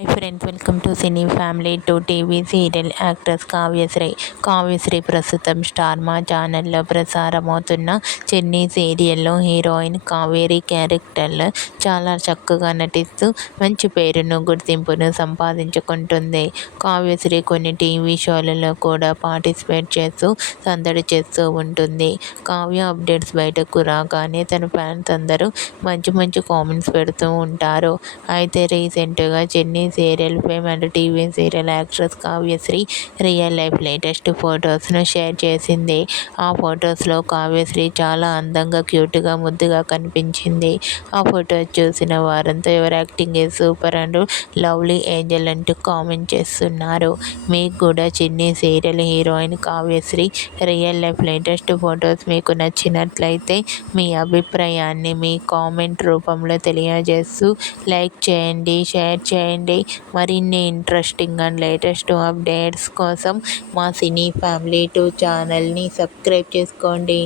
Hi friends, welcome to cine family to TV serial actress Kavyasri ప్రస్తుతం star మా ఛానల్లో ప్రసారమవుతున్న చెన్నీ సీరియల్లో హీరోయిన్ కావేరి క్యారెక్టర్లో చాలా చక్కగా నటిస్తూ మంచి పేరును గుర్తింపును సంపాదించుకుంటుంది. కావ్యశ్రీ కొన్ని టీవీ షోలలో కూడా పార్టిసిపేట్ చేస్తూ సందడి చేస్తూ ఉంటుంది. కావ్య అప్డేట్స్ బయటకు రాగానే తన ఫ్యాన్స్ అందరూ మంచి మంచి కామెంట్స్ పెడుతూ ఉంటారు. అయితే రీసెంట్గా Chinni serial fame and TV serial actress Kavyasri real life latest ఫొటోస్ను షేర్ చేసింది. ఆ ఫొటోస్లో కావ్యశ్రీ చాలా అందంగా, క్యూట్గా, ముద్దుగా కనిపించింది. ఆ ఫొటోస్ చూసిన వారంతా ఎవరి acting is super and lovely angel అంటూ కామెంట్ చేస్తున్నారు. మీకు కూడా Chinni serial heroine Kavyasri real life latest photos మీకు నచ్చినట్లయితే మీ అభిప్రాయాన్ని మీ కామెంట్ రూపంలో తెలియజేస్తూ లైక్ చేయండి, షేర్ చేయండి. మరిన్ని ఇంట్రెస్టింగ్ అండ్ లేటెస్ట్ అప్డేట్స్ కోసం మా సినీ ఫ్యామిలీ 2 ఛానల్ని సబ్స్క్రైబ్ చేసుకోండి.